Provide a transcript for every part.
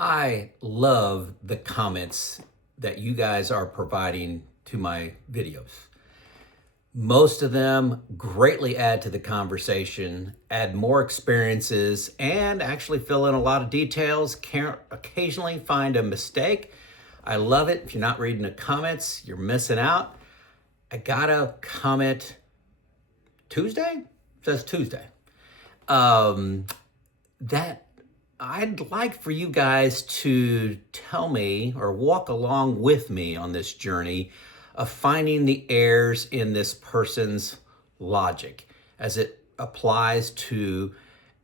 I love the comments that you guys are providing to my videos. Most of them greatly add to the conversation, add more experiences, and actually fill in a lot of details. Can occasionally find a mistake. I love it. If you're not reading the comments, you're missing out. I got a comment Tuesday? It says Tuesday. That I'd like for you guys to tell me or walk along with me on this journey of finding the errors in this person's logic as it applies to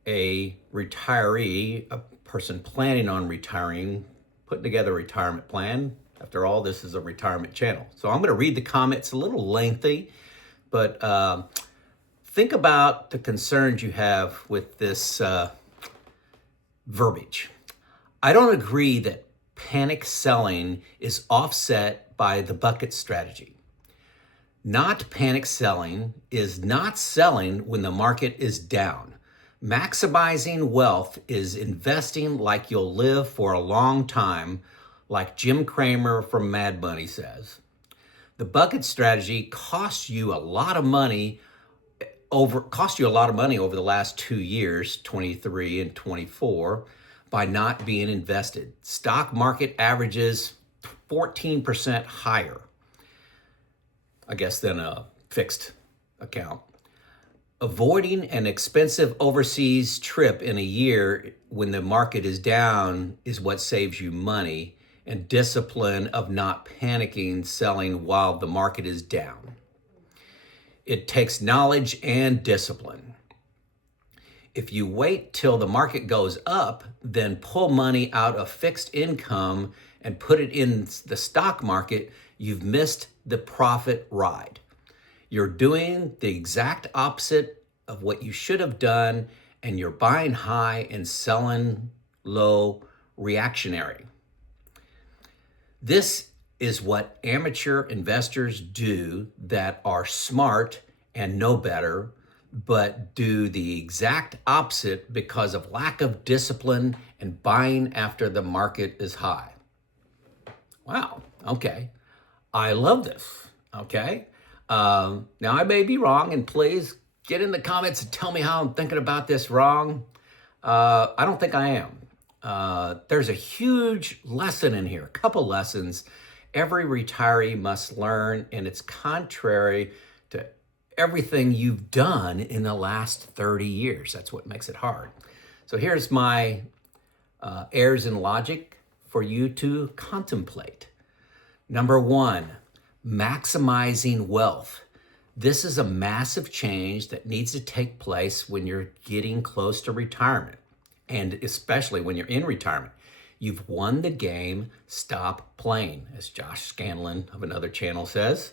a retiree, a person planning on retiring, putting together a retirement plan. After all, this is a retirement channel. So I'm going to read the comments, a little lengthy, but think about the concerns you have with this verbiage. I don't agree that panic selling is offset by the bucket strategy. Not panic selling is not selling when the market is down. Maximizing wealth is investing like you'll live for a long time, like Jim Cramer from Mad Money says. The bucket strategy costs you a lot of money over the last 2 years, 23 and 24, by not being invested. Stock market averages 14% higher, I guess, than a fixed account. Avoiding an expensive overseas trip in a year when the market is down is what saves you money, and discipline of not panicking selling while the market is down. It takes knowledge and discipline. If you wait till the market goes up, then pull money out of fixed income and put it in the stock market, you've missed the profit ride. You're doing the exact opposite of what you should have done, and you're buying high and selling low, reactionary. This is what amateur investors do that are smart and know better, but do the exact opposite because of lack of discipline and buying after the market is high. Wow, okay. I love this, okay? Now, I may be wrong, and please get in the comments and tell me how I'm thinking about this wrong. I don't think I am. There's a huge lesson in here, a couple lessons every retiree must learn, and it's contrary to everything you've done in the last 30 years. That's what makes it hard. So here's my errors in logic for you to contemplate. Number one, maximizing wealth. This is a massive change that needs to take place when you're getting close to retirement, and especially when you're in retirement. You've won the game, stop playing, as Josh Scanlon of another channel says.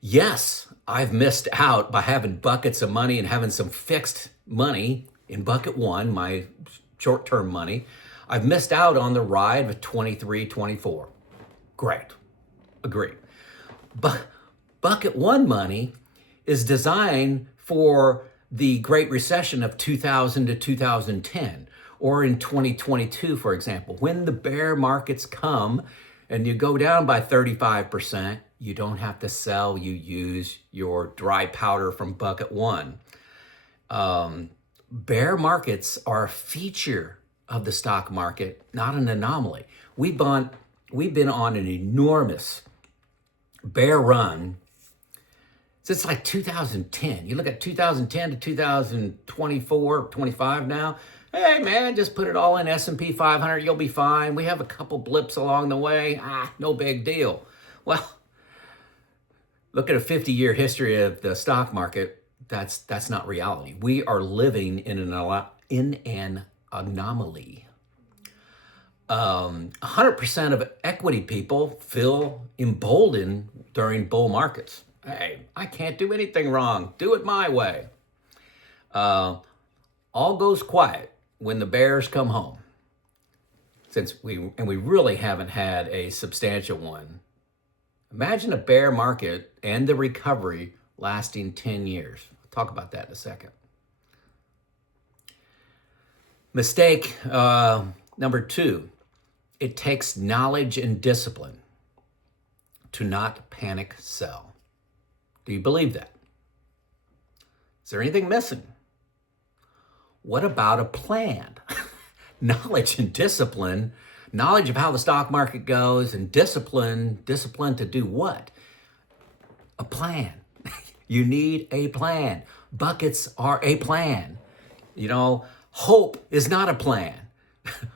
Yes, I've missed out by having buckets of money and having some fixed money in bucket one, my short-term money. I've missed out on the ride of 23, 24. Great, agree. But bucket one money is designed for the Great Recession of 2000 to 2010, or in 2022, for example. When the bear markets come and you go down by 35%, you don't have to sell, you use your dry powder from bucket one. Bear markets are a feature of the stock market, not an anomaly. We've been on an enormous bear run since like 2010. You look at 2010 to 2024, 25 now. Hey man, just put it all in S&P 500, you'll be fine. We have a couple blips along the way. No big deal. Well, look at a 50-year history of the stock market. That's not reality. We are living in an anomaly. 100% of equity people feel emboldened during bull markets. Hey, I can't do anything wrong. Do it my way. All goes quiet when the bears come home. We really haven't had a substantial one. Imagine a bear market and the recovery lasting 10 years. I'll talk about that in a second. Mistake number two, It takes knowledge and discipline to not panic sell. Do you believe that? Is there anything missing? What about a plan? Knowledge and discipline, knowledge of how the stock market goes, and discipline to do what? A plan. You need a plan. Buckets are a plan. You know, hope is not a plan.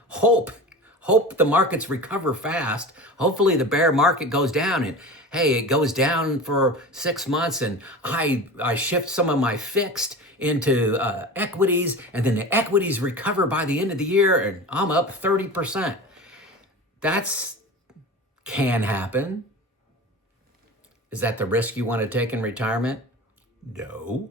Hope the markets recover fast. Hopefully the bear market goes down, and hey, it goes down for 6 months, and I shift some of my fixed into equities, and then the equities recover by the end of the year, and I'm up 30%. That's can happen. Is that the risk you want to take in retirement? No.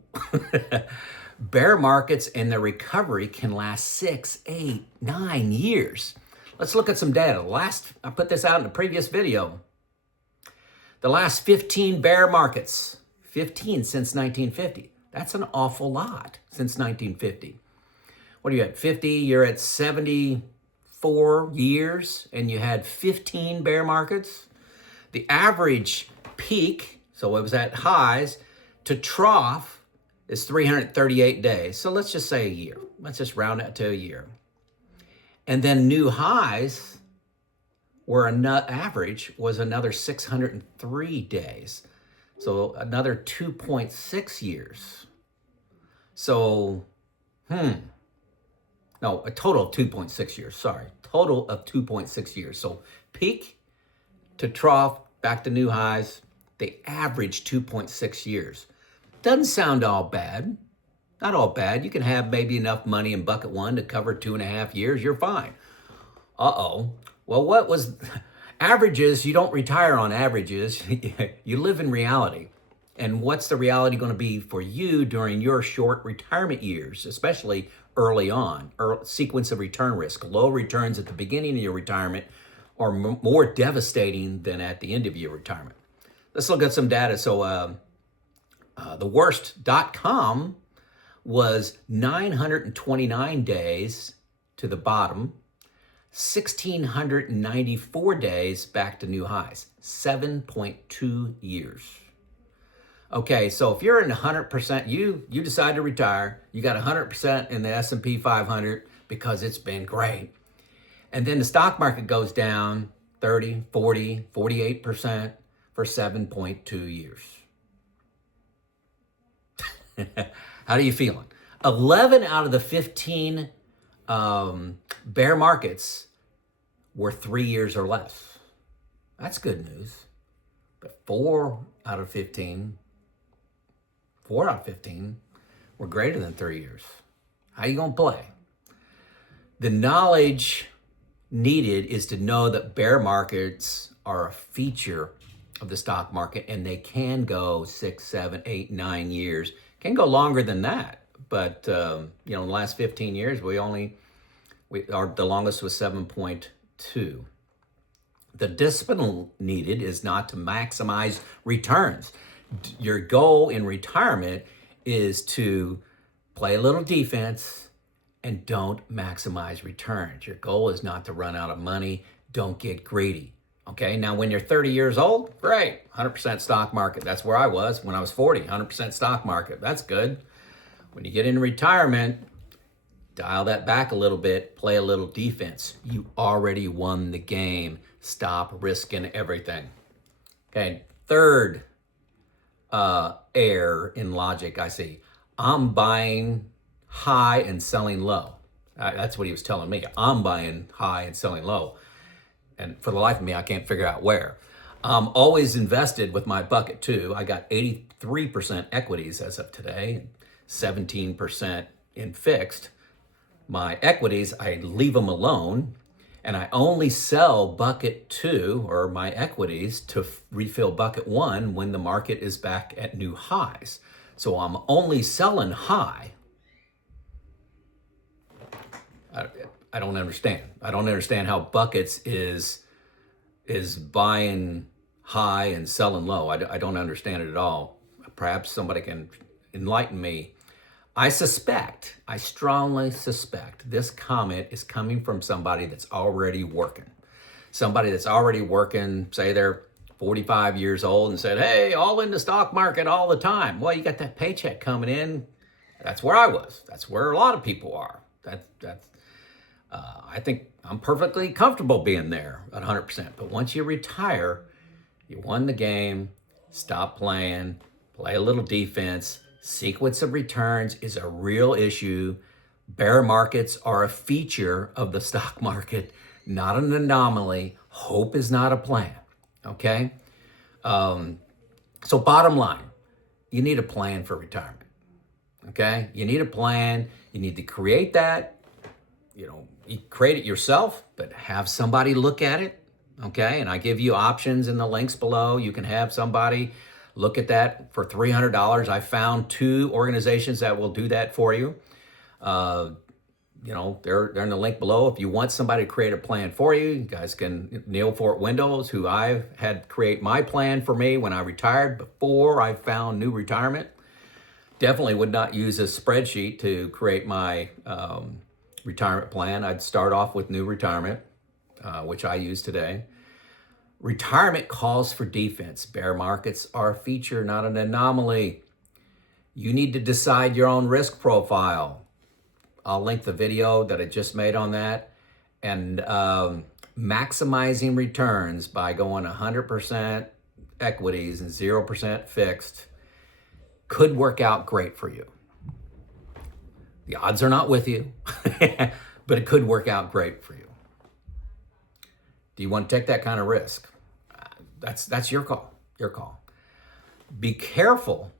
Bear markets and the recovery can last 6, 8, 9 years. Let's look at some data. I put this out in a previous video. The last 15 bear markets, 15 since 1950. That's an awful lot since 1950. What are you at, 50? You're at 74 years, and you had 15 bear markets. The average peak, so it was at highs, to trough is 338 days. So let's just say a year. Let's just round that to a year. And then new highs were average was another 603 days. So another 2.6 years. So, no, a total of 2.6 years, sorry. Total of 2.6 years. So peak to trough, back to new highs, they average 2.6 years. Doesn't sound all bad. Not all bad. You can have maybe enough money in bucket one to cover 2.5 years. You're fine. Uh-oh. Well, what was averages? You don't retire on averages. You live in reality. And what's the reality going to be for you during your short retirement years, especially early on, sequence of return risk? Low returns at the beginning of your retirement are more devastating than at the end of your retirement. Let's look at some data. So the worst.com was 929 days to the bottom, 1,694 days back to new highs, 7.2 years. Okay, so if you're in 100%, you decide to retire, you got 100% in the S&P 500 because it's been great. And then the stock market goes down 30, 40, 48% for 7.2 years. How are you feeling? 11 out of the 15 bear markets were 3 years or less. That's good news. But 4 out of 15 were greater than 3 years. How you gonna play? The knowledge needed is to know that bear markets are a feature of the stock market, and they can go 6, 7, 8, 9 years. Can go longer than that. But in the last 15 years, the longest was 7.2. The discipline needed is not to maximize returns. Your goal in retirement is to play a little defense and don't maximize returns. Your goal is not to run out of money. Don't get greedy. Okay, now when you're 30 years old, great, 100% stock market. That's where I was when I was 40, 100% stock market. That's good. When you get into retirement, dial that back a little bit, play a little defense. You already won the game. Stop risking everything. Okay, third error in logic I see. I'm buying high and selling low. That's what he was telling me. I'm buying high and selling low. And for the life of me, I can't figure out where. I'm always invested with my bucket too. I got 83% equities as of today, 17% in fixed. My equities, I leave them alone, and I only sell bucket two or my equities to refill bucket one when the market is back at new highs. So I'm only selling high. I don't understand. I don't understand how buckets is buying high and selling low. I don't understand it at all. Perhaps somebody can enlighten me. I strongly suspect this comment is coming from somebody that's already working. somebody that's already working, say they're 45 years old and said, hey, all in the stock market all the time. Well, you got that paycheck coming in. That's where I was. That's where a lot of people are. I think I'm perfectly comfortable being there at 100%. But once you retire, you won the game, stop playing, play a little defense. Sequence of returns is a real issue. Bear markets are a feature of the stock market, not an anomaly. Hope is not a plan, okay? So bottom line, you need a plan for retirement, okay? You need a plan. You need to create that. You create it yourself, but have somebody look at it, okay? And I give you options in the links below. You can have somebody look at that for $300. I found 2 organizations that will do that for you. They're in the link below. If you want somebody to create a plan for you, you guys can, Neil Fort Windows, who I've had create my plan for me when I retired before I found New Retirement. Definitely would not use a spreadsheet to create my retirement plan. I'd start off with New Retirement, which I use today. Retirement calls for defense. Bear markets are a feature, not an anomaly. You need to decide your own risk profile. I'll link the video that I just made on that. And maximizing returns by going 100% equities and 0% fixed could work out great for you. The odds are not with you, but it could work out great for you. Do you want to take that kind of risk? That's your call, your call. Be careful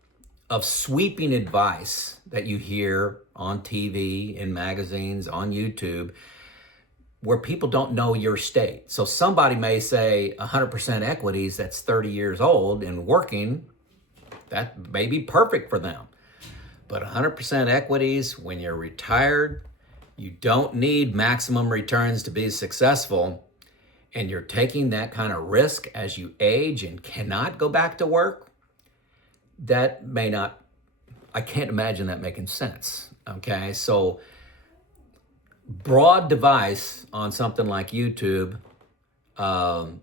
of sweeping advice that you hear on TV, in magazines, on YouTube, where people don't know your state. So somebody may say 100% equities that's 30 years old and working, that may be perfect for them. But 100% equities, when you're retired, you don't need maximum returns to be successful, and you're taking that kind of risk as you age and cannot go back to work, that may not, I can't imagine that making sense, okay? So broad device on something like YouTube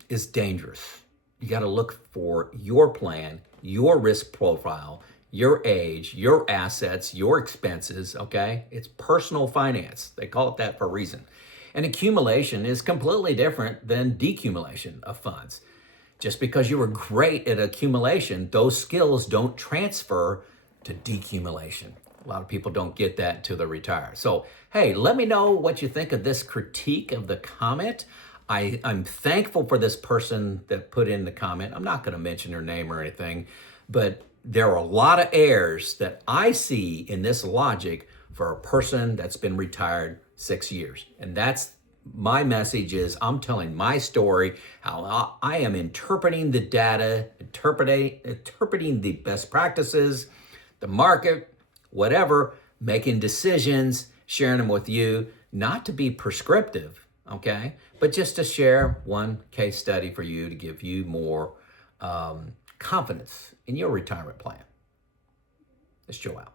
is dangerous. You got to look for your plan, your risk profile, your age, your assets, your expenses, okay? It's personal finance. They call it that for a reason. And accumulation is completely different than decumulation of funds. Just because you were great at accumulation, those skills don't transfer to decumulation. A lot of people don't get that until they retire. So, hey, let me know what you think of this critique of the comment. I'm thankful for this person that put in the comment. I'm not going to mention her name or anything, but there are a lot of errors that I see in this logic for a person that's been retired 6 years. And that's my message is I'm telling my story, how I am interpreting the data, interpreting the best practices, the market, whatever, making decisions, sharing them with you, not to be prescriptive, okay? But just to share one case study for you to give you more confidence in your retirement plan. It's Joe out.